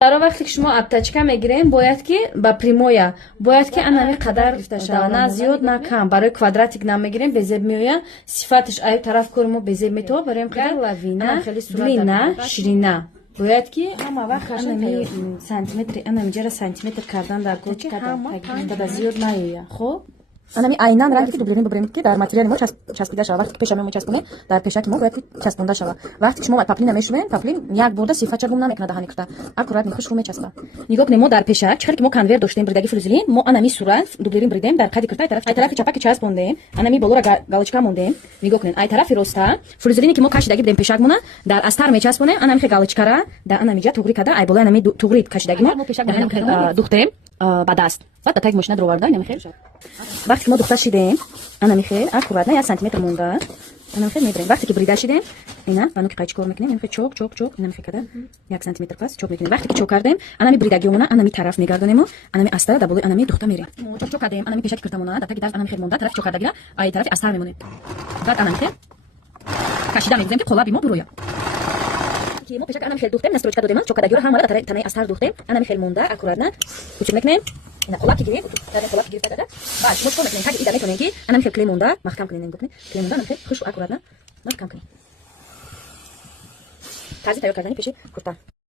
дар вақте ки шумо аптачка мегирем бояд ки ба прямоя бояд ки анами қадар гирифта шава, на зиёд на кам. Барои квадратик намегирем безеб меояд, сифаташ ай тараф кори мо безеб метавад. Барои қадар лавина длина ширина бояд ки ҳама вақт анами сантиметри анами ҷара сантиметр кардан дар кучка да зиёд наёя. Хоб анами айнан ранги ки дублирин бубрем ки дар материали мо часпида шава. Вақте ки пешами мо часпонем дар пешаки мо бояд ки часпонда шава. Вақте ки шумо паплина мешувем, паплин як бурда сифатча гум намекунад даҳани кута аккурат мехуш рӯ мечаспа. Нигоҳ кунем мо дар пешак чиқар ки мо конверт доштем бридаги флюзелин мо анами сурат дублирин бридем дар қади курта ай тарафи чапа ки часпондем анами болора галочка мондем. Нигоҳ кунем ай тарафи роста флюзелини ки мо кашидаги будем пешак мона дар астар мечаспонем анами хе галочкара да анами ҷа туғри када ай болои анами туғри кашидаги мо духтем ба даст ва да таг мошина дроварда инами хел. Вақте ки мо духта шидем анами хел аккурат на 1 сантиметр монда анами хел мебирем. Вақте ки брида шидем ина бану ки қайчи кор мекунем инами хел чок чок чок инами хел када 1 сантиметр пас чок мекунем. Вақте ки чок кардем анами бридагиомона анами тараф мегардонем анами астара да болои анами духта мерем. Мо чок чок кардем анами пешаки киртамона да таги даст анами хел монда тараф чок кардагира ай тарафи астар мемонем. баъд анами хел кашида мегузем ки қолаби мо бурояд. ки мо пешак анами хел духтем настрочка додем чокадагиро ҳамара да танаи астар духтем анами хел монда аккуратна кучук мекунем. ина қолаб ки гирем қолаб ки гирифта дада баъд шумо чикор мекунем таги ида метавонем ки анами хел клей монда маҳкам кунем гукне клей монда анами хел хушк аккуратна маҳкам кунем. тарзи тайёр кардани пеши курта.